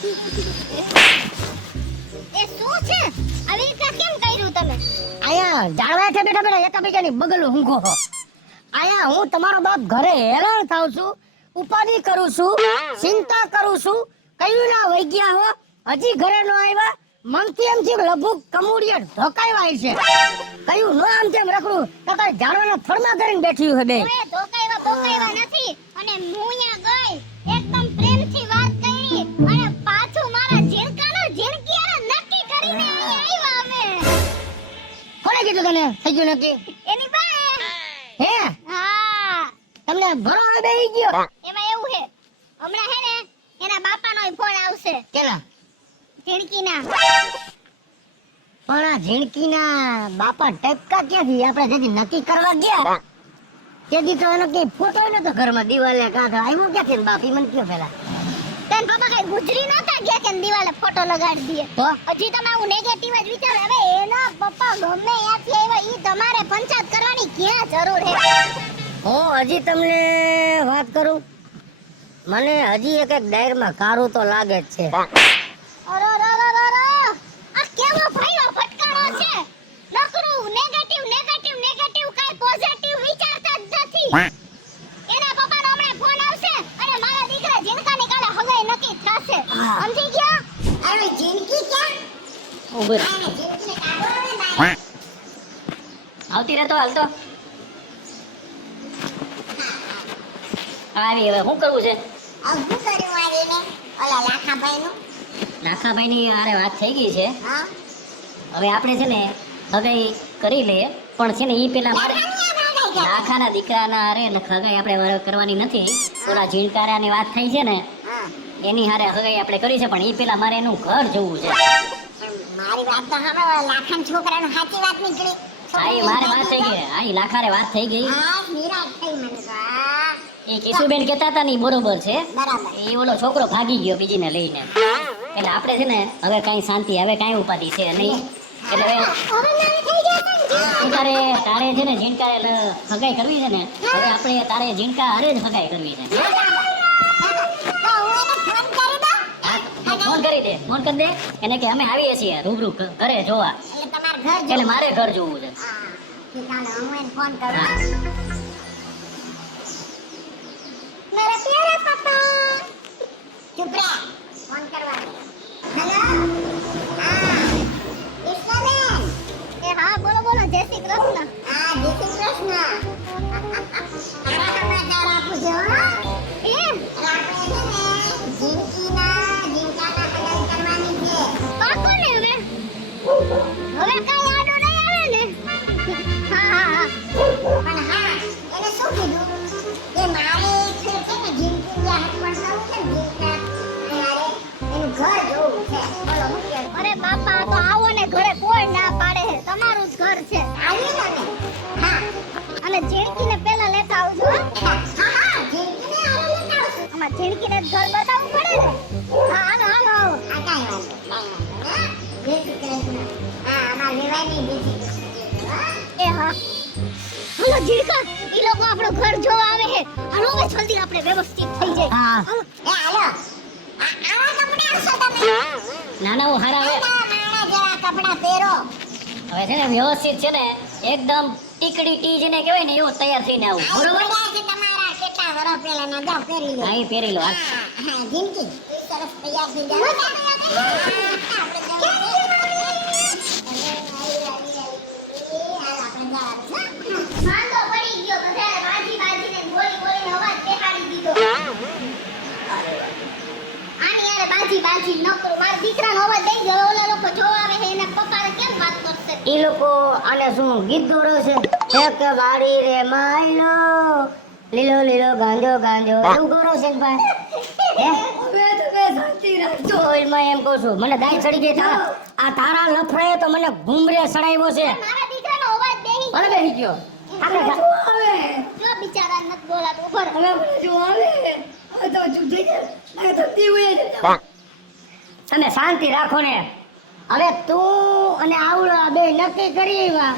એ શું છે? આવી રીતના કેમ કર્યું તમે? આયા જાળવા છે બેઠા બેઠા એકાબીજાની બગલ ઊંઘો હો. આયા હું તમારો બાપ ઘરે હેરાન થાવ છું, ઉપાધિ કરું છું, ચિંતા કરું છું, કયું ના વઈ ગયા હો, હજી ઘરે ન આવ્યા. મનથી એમ છે લભુ કમુડિયા ઢોકાયવા છે. કયું નો આમ તેમ રખડું તો તારે જાળવાના ફળમાં કરીને બેઠી છે બે. ઓએ ધોકાયવા નથી અને હું અહીંયા ગઈ એકદમ પ્રેમથી વાત કરી અને પાછું મારા ઝીણકાનો ઝીણકીયા નક્કી કરીને અહીંયા આવ્યા અમે. કોને કીધું તને થઈ ગયું નક્કી? એની પાસે. હે હા, તમને ભરો આવે બેહી ગયો? એમાં એવું છે હમણાં હે ને એના બાપાનો ફોન આવશે કેલા ઝીણકીના. પણ આ ઝીણકીના બાપા ટપકા ક્યાંથી? આપણે જેથી નક્કી કરવા ગયા તેથી તો એનો કઈ ફોટો નતો ઘરમાં દિવાલે કાં તો આવ્યો ક્યાંથી ને બાપ? ઈ મને કયો પેલા તન પાપા કઈ ગુજરી નતા ગયા કે દિવાલે ફોટો લગાડી દઈએ? તો હજી તમે આવું નેગેટિવ જ વિચારો. હવે એના પપ્પા ગમે ત્યાંથી આવ્યા ઈ તમારે પંચાયત કરવાની ક્યાં જરૂર છે? હું હજી તમને વાત કરું, મને હજી એક એક ડાયરમાં કારું તો લાગે જ છે. અરે આ કેવો ભાઈઓ ફટકારો છે? નકરું નેગેટિવ નેગેટિવ નેગેટિવ કાઈ પોઝિટિવ વિચારતા જ નથી. એના પપ્પાનો હમણાં ફોન આવશે અને મારા દીકરા જીનકાની કાલે હગાઈ નક્કી થશે. સમજી ગયા? અરે જીનકી ક્યાં? ઉભર આને જીનકીને કાઢો ને બાય. આવતી રહેતો હાલતો આવી. હવે શું કરવું છે? આ શું કર્યું આવીને ઓલા લાખાભાઈનું? લાખાભાઈની આરે વાત થઈ ગઈ છે. હા, હવે આપણે છે ને હગાઈ કરી લઈએ, પણ છે ને ઈ પેલા મારે લાખાના દીકરાના હારે હગાઈ આપણે કરવાની નથી. થોડા ઝીણકારાની વાત થઈ છે ને એની હારે હગાઈ આપણે કરી છે, પણ ઈ પેલા મારે એનું ઘર જોવું છે. મારી વાત તો હવે લાખાન છોકરાનો સાચી વાત નીકળી. હા એ મારે વાત થઈ ગઈ. હા ઈ લાખારે વાત થઈ ગઈ. હા, નિરાશ થઈ મને તો. હા, એ કિશુબેન કહેતા હતા ને ઈ બરોબર છે. બરાબર. એ ઓલો છોકરો ભાગી ગયો બીજીને લઈને, એટલે આપણે છે ને હવે કાંઈ શાંતિ, હવે કાંઈ ઉપાધિ છે નહીં. એટલે હવે નવી થઈ ગયા છે ને જીનકી. તારે છે ને ઝીણકા હગાઈ કરવી છે ને, હવે આપણે તારે ઝીણકા હારે જ હગાઈ કરવી છે. તો હું એને ફોન કરી દઉં? હા, તું ફોન કરી દે, ફોન કરી દે એને કે અમે આવીએ છીએ રૂબરૂ ઘરે જોવા. એટલે તમારે ઘર એટલે મારે ઘર જોવું છે. હા, ઠીક, હાલો, હું એને ફોન કરું. હા. मेरे प्यारे पापा, चुप रह, फोन करवा दे. हेलो, हाँ, ઈશ્વરબેન. એ હા, બોલો બોલો, જય શ્રી કૃષ્ણ. હા, જય શ્રી કૃષ્ણ. સારા સમાચાર આપું છું, હો. એમ? આપણે છે ને જીનકાના હગાઈ કરવાની છે. પાક્કું ને હવે? હવે કાંઈ આડો નહીં આવે ને? હા હા હા. પણ હા, એને શું કીધું? કે મારે છે ને જીનકી હાથ પડતા છે ને જીનકા અરે એનું ઘર જોવું છે. બોલો હું કે? અરે બાપા તો આવો ને, ઘરે કોઈ ના પાડે છે, તમારું જ ઘર છે. આવી ને? હા. અને જીનકીને પહેલા લેતા આવજો. હા હા, જીનકીને આરે લેતા આવશું. આમાં જીનકીને જ ઘર બતાવવું પડે ને. હા હાલો હાલો. આ કાઈ વાંધો નહીં. જય શ્રી કૃષ્ણ. હા, આમાં લેવાય નહીં જય શ્રી કૃષ્ણ. એ હા. હાલો જીણકા, ઈ લોકો આપણો ઘર જોવા આવે છે. હાલો હવે જલ્દી આપણે વ્યવસ્થિત થઈ જાય. હા. એ હાલો. આવા કપડા આવશો તમે? નાના હું હારા હવે નાના જેવા કપડા પહેરો. હવે છે ને વ્યવસ્થિત છે ને એકદમ ટીકડી ટી જેને કહેવાય ને એવું તૈયાર થઈને આવું. બરોબર? પડ્યા છે તમારા કેટલા વર્ષ પહેલા ના જાવ પહેરી લો. હા એ પહેરી લો. હાલ. હા, જીનકી ઈ સરસ તૈયાર થઈ જાય. આપણે માંદો પડી ગયો તો ત્યારે બાજી બાજીને બોલી બોલીને અવાજ બેહાડી દીધો. આની યાર બાજી બાજી નકરું મારા દીકરાનો અવાજ દઈ ગયો. ઓલા લોકો જોવા આવે છે એના પપ્પાને કેમ વાત કરશે? ઈ લોકો આને શું ગીત દોરો છે? એક વાડી રે માયલો લીલો લીલો ગાંજો ગાંજો એવું ગોરો છે ને ભાઈ? હે હવે તમે શાંતિ રાખજો. એમાં એમ કહું છું મને દાઈ ચડી ગઈ. આ તારા લફડાએ તો મને ઘૂમરે સડાવ્યો છે. મારા દીકરાનો અવાજ બેહી મને બેસી ગયો. આપણે આવે જો બિચારા નત બોલાતું ઉપર. હવે જો આવે હવે તો ચૂપ થઈ જાય તો દીવે તમે શાંતિ રાખો ને. હવે તું અને આવડો આ બે નક્કી કરી આવ્યા,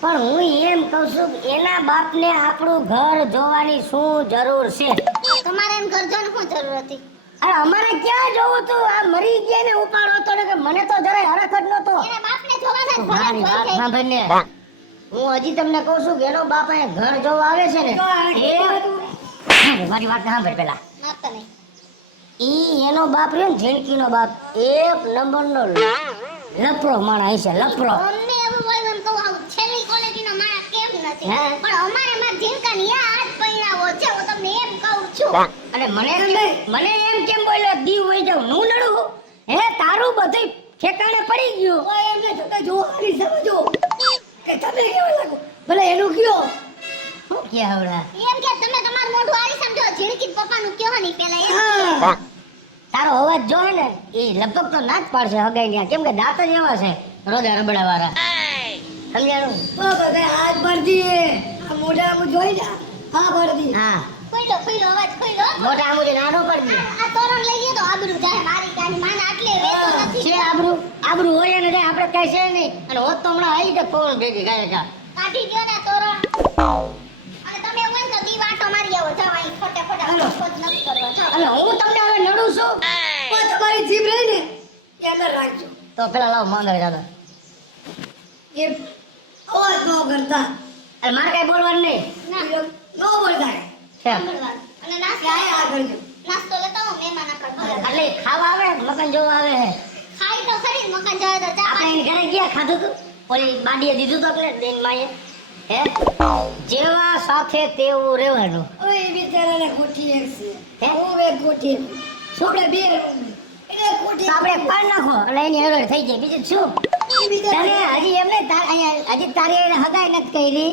પણ હું એમ કહું છું કે એના બાપને આપણું ઘર જોવાની શું જરૂર છે? તમારે એમ ઘર જોવાની શું જરૂર હતી? અરે અમારે ક્યાં જોવું તું? આ મરી ગયા ને ઉપાડો તો ને, કે મને તો જરાય હરખ જ નતો. એના બાપને જોવા છે મારી વાત સાંભળ ને. હું હજી તમને કહું છું કે એનો બાપ અહીંયા ઘર જોવા આવે છે ને, મારી વાત સાંભળ પેલા. નાખતો નહીં. ઈ એનો બાપ રહ્યો ને, ઝીણકીનો બાપ, એક નંબરનો લફરો માણસ છે, લફરો. અમને એવું હોય એમ કહું, આવું છેલ્લી ક્વોલિટીનો માણસ કેમ નથી? હે? પણ અમારે માર જીનકાની આ હાથ પૈણાવો છે, હું તમને એમ કહું છું. અને મને એમ કેમ બોલ્યો દીવ હોય જાવ હું નડું? હે, તારું બધું ઠેકાણે પડી ગયું. ઓય એમને જોતા જો હારી સમજો કે તમે કેવા લાગો. ભલે એનું કયો શું કે આવડા એમ કે તમે તમારું મોઢું આરી સમજો, ઝીણકી પપ્પાનું કયો નહીં પેલા એમ. હા. તારો અવાજ જો હે ને એ લગભગ તો ના જ પાડશે હગાઈ ન્યા, કેમ કે દાંત જ એવા છે રોદા રબડા વાળા. સમજાણું? હાથ ભરજી આ મોઢા આમ જોઈ જા. હા ભરજી. હા ખોઈલો ખોઈલો અવાજ ખોઈલો. મોઢા આમ નાનો પડજી. આ તોરણ લઈ ગયો તો આબરૂ જાય મારી કાની માને આટલે વેતો નથી. છે આબરૂ આબરૂ હોય ને જાય આપણે કઈ છે નહીં. અને હોત તો હમણાં આવી જાય પવન ભેગી ગાય કા કાઢી ગયો ને તોરણ. અને તમે હોય તો દી વાટો મારી આવો, જાવ અહીં ખોટે ખોટા ખોટ નથી કરવો. જાઓ. અને હું તમને હવે નડું છું પણ તમારી જીભ રહી ને એ અંદર રાખજો. તો પેલા લાવ માંગરે દાદા એ અવાજ ન કરતા. અને મારે કઈ બોલવાનું નહીં. ના. ન બોલતા છે. સાંભળવાનું. અને નાસ્તો આ કરજો. નાસ્તો લેતા આવો મહેમાન આપણા ઘરે. એટલે ખાવા આવે મકાન જોવા આવે છે. ખાઈ તો ખરી જ, મકાન જાય તો ચા આપણે પાણી. એની ઘરે ગયા ખાધું તું ઓલી બાડીએ દીધું તો આપણે બેન માએ. હે, જેવા સાથે તેવું રહેવાનું. ઓય બિચારાને ખોટી એક છે. હે? હું એક ખોટી એક. આપણે બે એટલે ખોટી તો આપણે પાડ નાખો એટલે એની હરોળ થઈ જાય. બીજું શું? તને હજી એમને હજી તારી એને હગાઈ નથી કરી,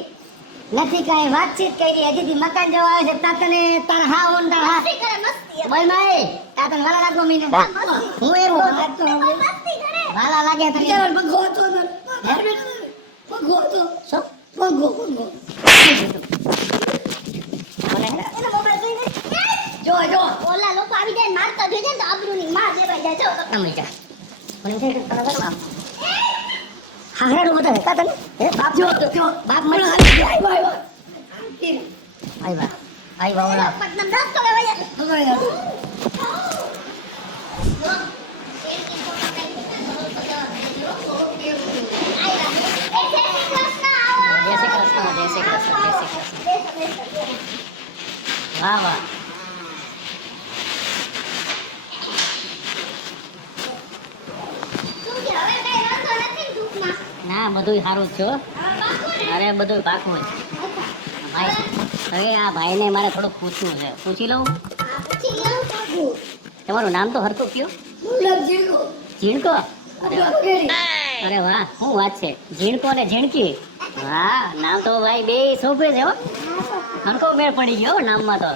નથી કાંઈ વાતચીત કરી, હજી મકાન જવા આવે છે તા તને તાર હા ઓન તાર હા મસ્તી કરે મસ્તી. બોલ માય તા તને વાલા લાગો મીને. હું એમ કહું મસ્તી કરે. વાલા લાગે તને. બિચારાને ભગવો હતો ને. ભગવો હતો. શું? ભગવો. મને એનો મોબાઈલ જોઈને જો ઓલા લોકો આવી જાય ને મારતા જોઈ જાય ને તો આબરૂની માર દેવાઈ જાય. જો તો. નમી જા મને કહે કે તને બરાબર હાગરાડું બતાવે તા તને. હે બાપ જો બાપ મને આવ્યો. આઈ ઓલા પટના દસ તો લેવાઈ જાય. ભગવાય. જો. એની ફોટો કઈ આયા. એ જય શ્રી કૃષ્ણ આવો. જય શ્રી કૃષ્ણ જય શ્રી કૃષ્ણ જય શ્રી કૃષ્ણ. બેસો. વાહ વાહ. શું કે હવે કઈ વાંધો નથી ને દુઃખમાં? ના બધુંય સારું જ છે હો. હવે પાકું ને? અરે બધું પાકું છે. ભાઈ હવે આ ભાઈને મારે થોડુંક પૂછવું છે, પૂછી લઉં? હા, પૂછી લ્યો. ભગવો. તમારું નામ તો હરખું કયું? મુરલા જીગો. ઝીણકો? અરે વાહ. વગેરે. અરે વાહ શું વાત છે, ઝીણકો ને ઝીણકી. વાહ નામ તો ભાઈ બે સોંપે છે હો. હરખો મેળ પડી ગયો હો નામમાં તો.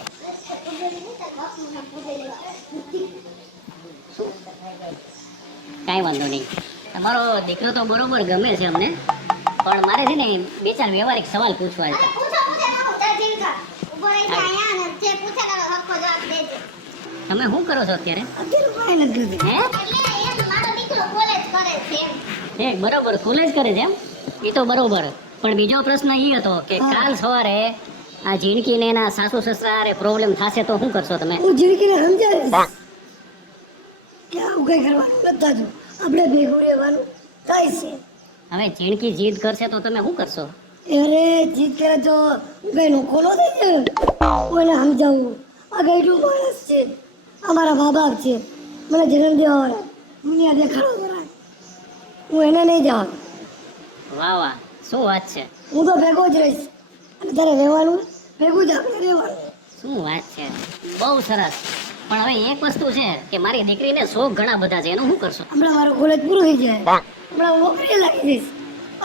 કાંઈ વાંધો નહીં. તમારો દીકરો તો બરોબર ગમે છે અમને, પણ મારે છે ને બે ચાર વ્યવહારિક સવાલ પૂછવા છે. અરે પૂછો હું તાર જીવતા. ઊભો રહી જા અહીંયા ને જે પૂછે તારો હક્કો જવાબ દેજે. તમે શું કરો છો અત્યારે? અત્યારે કાંઈ નથી કરતી. હે એટલે એમ મારો દીકરો કોલેજ કરે છે એમ. એ બરોબર કોલેજ કરે છે એમ? એ તો બરોબર, પણ બીજો પ્રશ્ન એ હતો કે કાલ સવારે આ ઝીણકીને એના સાસુ સસરા પ્રોબ્લેમ થશે તો શું કરશો તમે? હું જીણકીને સમજાવીશ કે આવું કઈ કરવાનું નથી થતું. આપણે ભેગું રહેવાનું થાય છે. હવે ઝીણકી જીદ કરશે તો તમે શું કરશો? અરે જીત કરે તો કઈ નોખો ન થઈ જાય. હું એને સમજાવું આ ગઈડું માણસ છે, અમારા મા બાપ છે, મને જન્મ દેવા વાળા, દુનિયા દેખાડો કરાય. હું એને નહીં જવા. વાહ વાહ શું વાત છે, હું તો ભેગો જ રહીશ. અને તારે રહેવાનું ભેગું જ આપણે રહેવાનું. શું વાત છે, બહુ સરસ. પણ હવે એક વસ્તુ છે કે મારી દીકરીને શોખ ઘણા બધા છે, એનું શું કરશો? હમણાં મારું કોલેજ પૂરું થઈ જાય, હમણાં હું નોકરી લાગી દઈશ.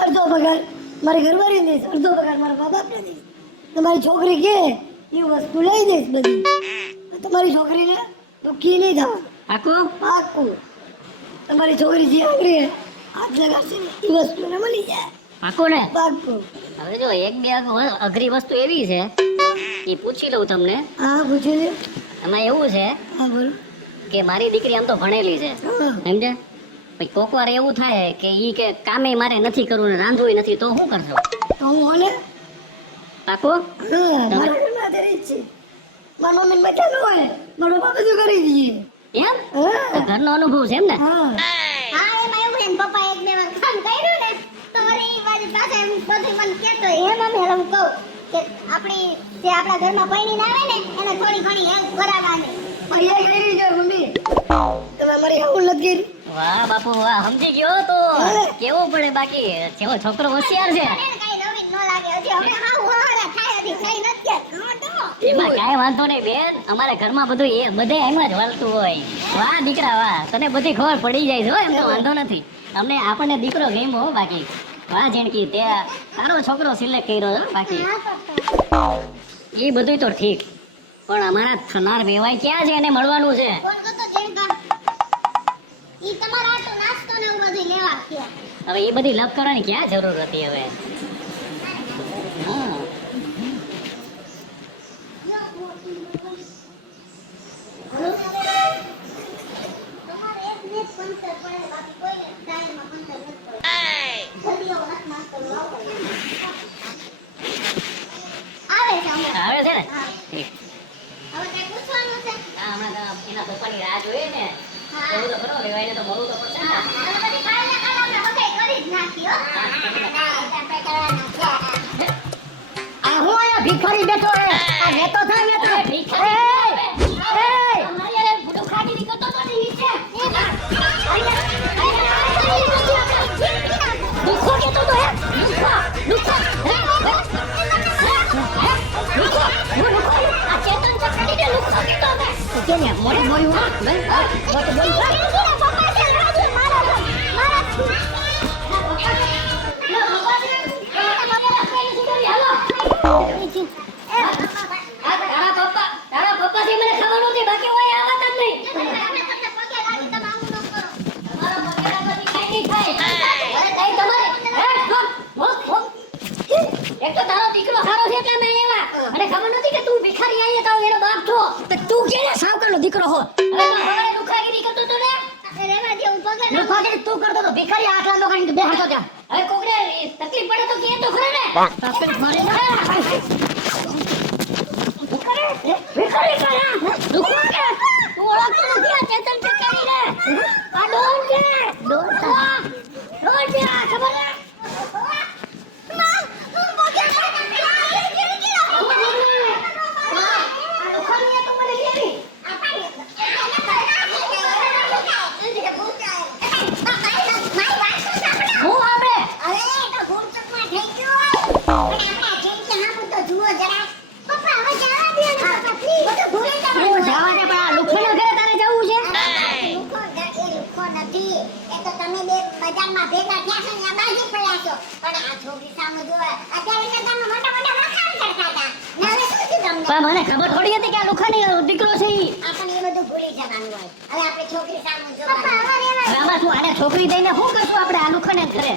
અડધો પગાર મારી ઘરવાળી દઈશ, અડધો પગાર મારા મા બાપને દઈશ. તમારી છોકરી કે એ વસ્તુ લઈ દઈશ બધી. તમારી છોકરીને દુઃખી નહીં થવાનું. પાકું? પાક્કું. તમારી છોકરી જે આંગળી હાથ લગાડશે ને એ વસ્તુને મળી જાય. પાકું ને? પાક્કું. હવે જો એક બે અઘરી વસ્તુ એવી છે એ પૂછી લઉં તમને. હા પૂછી લે. એમાં એવું છે હા બોલ. કે મારી દીકરી આમ તો ભણેલી છે, હા. સમજે? પછી કોક વાર એવું થાય કે ઈ કે કામે મારે નથી કરવું ને રાંધવું નથી, તો શું કરશો? તો હું ઓને પાકું? હા મારા ઘરમાં અત્યારે જ છે. મારા મમ્મીને બચ્ચા ન હોય, મારો બાપ બધું કરી દઈએ. ઘરનો અનુભવ છે એમ ને? હા હા એમાં એવું છે ને પપ્પા એક બે વાર કામ કર્યું ને તો વળી ઈ બાજુ પાસે એમ બધું મને કહેતો હોય. એમ અમે હું કહું કે આપણી જે આપણા ઘરમાં પૈણીને આવે ને એને થોડી ઘણી હેલ્પ કરાવવાની. મારી આ કરી છે મમ્મી તમે મારી હાઉલ નથી કરી. વાહ બાપુ વાહ, સમજી ગયો તો કેવું પડે. બાકી જેવો છોકરો હોશિયાર છે એને કાંઈ નવીન ન લાગે. હજી હવે હાવ હવારા થાય હજી થઈ નથી ગયા. એમાં કાંઈ વાંધો નહીં બેન, અમારે ઘરમાં બધું એ બધે એમ જ વળતું હોય. વાહ દીકરા વાહ, તને બધી ખબર પડી જાય છે હો, એમ તો વાંધો નથી. અમને આપણને દીકરો ગમ્યો હો. બાકી વાહ જેણકી તે સારો છોકરો સિલેક્ટ કર્યો છે હો. બાકી એ બધું તો ઠીક, પણ અમારા થનાર વેવાય ક્યાં છે, એને મળવાનું છે. ફોન કરતો જેનકા. ઈ તમારા હાટુ નાસ્તો ને એવું બધું લેવા ગયા. હવે એ બધી લપ કરવાની ક્યાં જરૂર હતી હવે? હા. તમારે એક ને જ પંચર પડે બાકી કોઈને ટાયરમાં પંચર નથી પડે. જલ્દી આવો હાથ નાસ્તો લાવો. આવે છે હમણાં. આવે છે ને? હા. ઠીક. હવે કઈ પૂછવાનું છે? હા, હમણાં તો એના પપ્પાની રાહ જોઈએ ને. હા. એવું તો ખરો, વેવાઈને તો મળવું તો પડશે ને. અને બધી કાળના કાળા આપણે બધાય કરી જ નાખી હો. ના, એટલે આપણે કરવાના છે. આ હું આયા ભિખારી બેઠો હે. આ નેતો થાય નેતો. ભિખારી. અમારી યાર ભૂડો ખાટી નીકળતો તો ને નીચે. દુખો કેતો તો હે. દુખો. આ ચેતન ચકડીને લુખો કેતો ને. તો કે ને મોરે બોલ્યું હા. મોરે બોલ્યું. પપ્પા છે રાજુ મારા તારા પપ્પાથી મને ખબર નહોતી, બાકી હું અહીંયા આવત જ નહીં. તમારા પગેરામાંથી કાંઈ નહીં થાય. અરે તાઈ તમારે એક તો તારો દીકરો સારો છે એટલે મેં એવા. મને ખબર નહોતી કે તું ભિખારી આઈએ તો એનો બાપ છો. તો તું કેને સાવકારનો દીકરો હો? હવે તો હવે લુખાગીરી કરતો તો ને. લુખાગીરી તું કરતો તો, ભિખારી આટલા લોકો ની બેહાતો જા. હવે કોકને તકલીફ પડે તો કે તો ખરે ને. તકલીફ મારી ભિખારી કરા. લુખા કે તું ઓળખતો નથી આ ચેતન ચકડીને. આ ડોન છે. ડોન છે આ ખબર છે? પણ મને ખબર થોડી હતી કે આ લુખાની દીકરો છે ઈ. હવે આમાં શું આને છોકરી દઈને શું કરશું આપણે આ લુખાને જ ઘરે?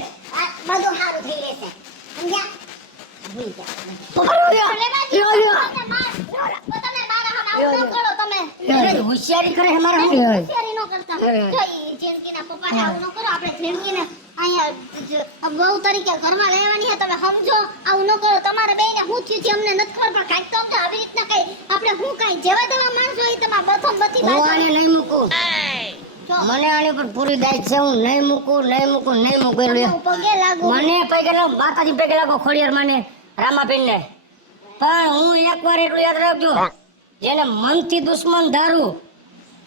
બધું સારું થઈ રહેશે સમજ્યા? ભૂલી જા. હોશિયારી કરે અમારા હોશિયારી નો કરતા. જો ઈ જેનકીના પપ્પાને આવું ન કરો. આપણે જેનકીને અહીંયા બહુ તરીકે ઘરમાં લેવાની છે. તમે સમજો, આવું ન કરો. તમારે બેયને હું થયું છે અમને નથી ખબર, પણ કાંઈક તો અમને આવી રીતના કઈ આપણે હું કાંઈ જેવા તેવા માણસો હોય તમારા બથમ બધી હું બાજુ. આને નહીં મૂકું. મને આની પર પૂરી દાય છે. હું નહીં મૂકું હું પગે લાગુ. મને પગે લાગો, માતાજી પગે લાગો, ખોડિયાર માને, રામાપીર ને. પણ હું એકવાર એટલું યાદ રાખજો, જેને મનથી દુશ્મન ધારું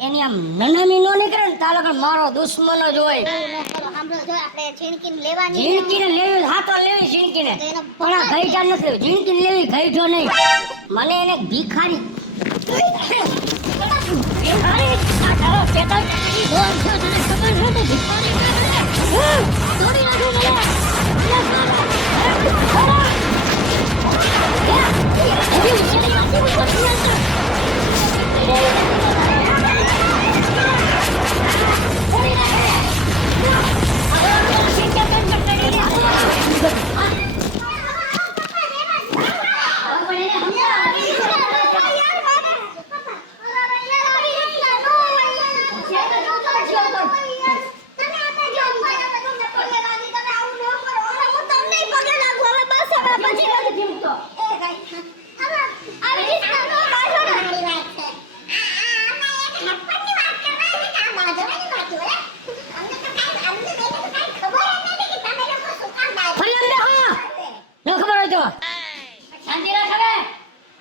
એની આમ નનામી નો નીકળે ને તાલો મારો દુશ્મન જ હોય. એવું ન કરો. સાંભળો, જો આપણે ઝીણકીને લેવાની છે. ઝીણકીને લેવી, હા તો લેવી ઝીણકીને, તો એનો પણ આ ગઈઠા નથી લેવી. ઝીણકીને લેવી, ગઈઠો નહીં. મને એને ભિખારી આ તારો ચેતન ચકડી બોલ છે, તને ખબર છે ને? ભિખારી તોડી નાખું આવી રીતના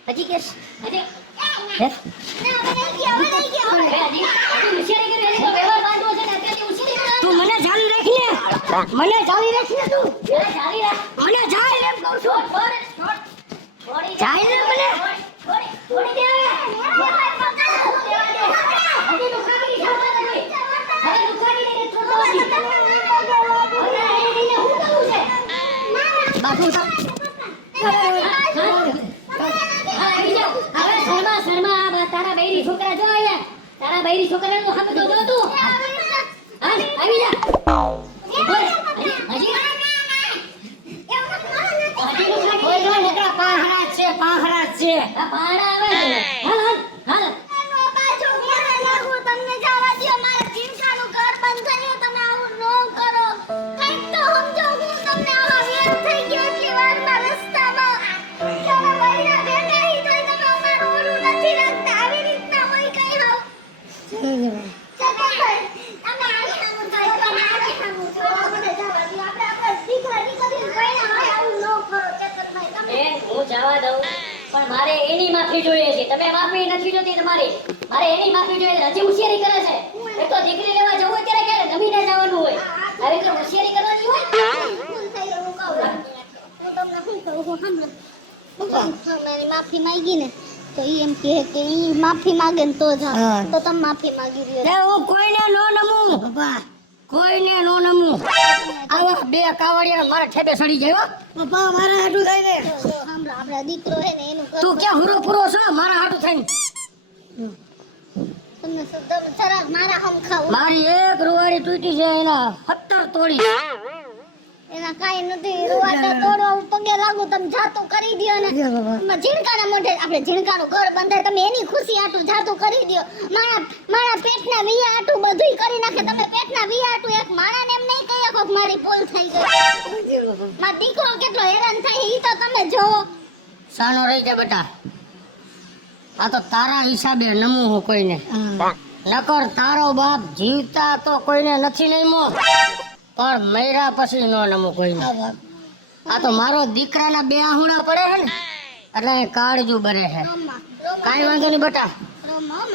હજી કેસ હજી હે ના હવે નહીં ગયા હવે નહીં ગયા હવે હજી હોશિયારી કરી એની તો વ્યવહાર બાંધવો છે ને અત્યારથી હોશિયારી કરવા તું મને જાળી રાખ ને મને જાળી રાખ ને તું જાળી રાખ મને જાળી એમ કહું છું છોડી જાળી ને મને છોડી દે હજી લુખાડી જવા દે હવે લુખાડી દે છોડવાની હવે એને હું કહું છે બાપુ હવે શર્મા તારા બૈરી છોકરા જો અહીંયા તારા બૈરી છોકરાનું સામે તો જો તું હાલ આવી જા બોલ હજી કોઈ જો નકરા પાહરા છે આ પાડા આવે હાલ હાલ હાલ તમને જવા દો મારા જીવકાનું ઘર બંધ થયું તમે આવું ન કરો કંઈક તો સમજો હું તમને આવા વેર થઈ ગયો એટલી વારમાં રસ્તામાં તમે મહિના ભેગા હી તો તમે અમારું ઓલું નથી રાખતા આવી રીતના હોય કઈ હાવ તમે આવી નામું તો તમે આવી નામું છો આપણે જવા દો આપણે દીકરા દીકરી કોઈના હોય આવું ન કરો ચેતનભાઈ તમે એ હું જવા દઉં પણ મારે એની માફી જોઈએ છે તમે માફી નથી જોતી તમારી મારે એની માફી જોઈએ છે. હજી હોશિયારી કરે છે એક તો દીકરી લેવા જવું હોય ત્યારે ક્યારે જમીને જવાનું હોય હવે તો હોશિયારી કરવાની હોય ભૂલ થઈ ગઈ હું કહું હું તમને શું કહું હું સાંભળો મેં માફી માંગી ને તો ઈ એમ કહે કે ઈ માફી માંગે ને તો જા હા. તો તમે માફી માંગી રહ્યો લે હું કોઈને નો નમું બાપા કોઈને નો નમું આવા બે કાવડિયા મારા ઠેબે સડી જાય હો બાપા મારા હાટું થાય ને સાંભળો આપણા દીકરો હે ને એનું તું ક્યાં હુરો પૂરો છો મારા હાટું થઈને તમને તમે જરાક મારા હમ ખાવ મારી એક રૂવાડી તૂટી છે એના 17 તોડી એના કાઈ નથી રૂવાટા તોડો પગે લાગુ તમે જાતું કરી દ્યો ને ઝીણકાના મોઢે આપણે ઝીણકાનું ઘર બંધાય તમે એની ખુશી આટું જાતું કરી દ્યો મારા પેટના વિયા આટું બધુંય કરી નાખે તમે પેટના વિયા આટું એક માણાને એમ નહીં કહી શકો કે મારી ભૂલ થઈ ગઈ મારો દીકરો કેટલો હેરાન થાય ઈ તો તમે જોવો સાનો રહી જા બેટા આ તો તારા હિસાબે નમું હું કોઈને નકર તારો બાપ જીવતા તો કોઈને નથી નહીં મો પણ મૈરા પછી નો નમું કોઈને આ તો મારો દીકરાના બે આહુડા પડે છે ને એટલે એ કાળજુ બરે છે કાઈ વાંધો નહીં બેટા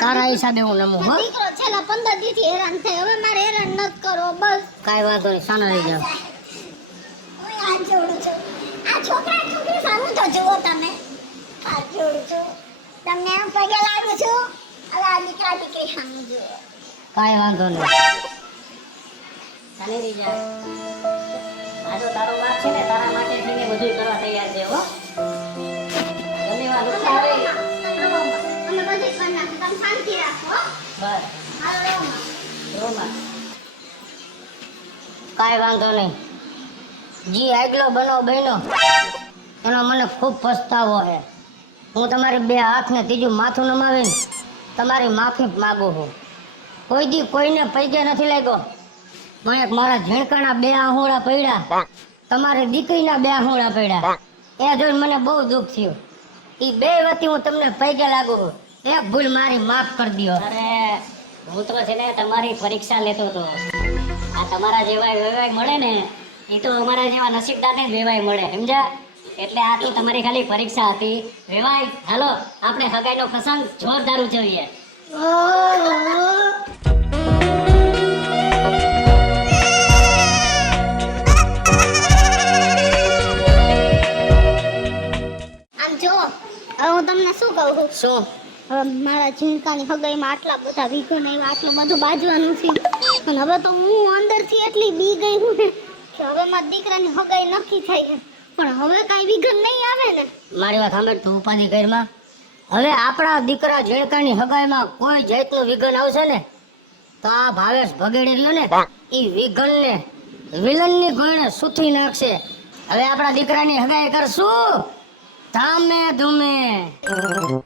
તારા હિસાબે હું નમું હો દીકરો છેલ્લા 15 દિવસથી હેરાન થાય હવે મારે હેરાન નત કરો બસ કાઈ વાંધો નહીં સાનો રહી જાવ હું આ જોડું છું આ છોકરા છોકરી સામું તો જુઓ તમે આ જોડું છું તમને આમ પગે લાગુ છું હવે આ દીકરા દીકરી સામું જુઓ કાઈ વાંધો નહીં ચાલી રહી જાય આ તો તારો બાપ છે ને તારા માટે થઈને બધું કરવા તૈયાર છે હો ધન્યવાદ ઉત્સાહ આવે અમે બધી કરી નાખું તમે શાંતિ રાખો હો? બસ હાલો રહો. રોમાં કાઈ વાંધો નહીં જી આગલો બનો બહેનો એનો મને ખૂબ પસ્તાવો છે હું તમારી બે હાથને ત્રીજું માથું નમાવીને તમારી માફી માગું છું કોઈ દી કોઈને પૈકે નથી લાગ્યો હું એક મારા ઝીણકાના બે આહોળા પડ્યા તમારી દીકરીના બે આહોળા પડ્યા એ જોઈને મને બહુ દુઃખ થયું એ બે વતી હું તમને પૈકે લાગુ છું એક ભૂલ મારી માફ કરી દો અરે હું તો છે ને તમારી પરીક્ષા લેતો હતો આ તમારા જેવા વેવાય મળે ને એ તો અમારા જેવા નસીબદારને જ વેવાય મળે સમજ્યા એટલે આ તો તમારી ખાલી પરીક્ષા હતી વેવાય હાલો આપણે હગાઈનો પ્રસંગ જોરદાર ઉજવીએ આમ જો હવે હું તમને શું કહું છું શું હવે મારા ઝીણકાની હગાઈમાં આટલા બધા વિઘન આવ્યા આટલું બધું બાજવાનું છે અને હવે તો હું અંદરથી એટલી બી ગઈ હું ને કે હવે મારા દીકરાની હગાઈ નક્કી થઈ છે પણ હવે કાંઈ વિઘન નહીં આવે ને મારી વાત સાંભળ તું ઉપાધિ કરમાં હવે આપણા દીકરા ઝેણકાની હગાઈમાં કોઈ જાતનું વિઘન આવશે ને તો આ ભાવેશ ભગેડી રહ્યો ને એ વિઘનને વિલનની ગોળે સૂથી નાખશે હવે આપણા દીકરાની હગાઈ કરશું ધામે ધૂમે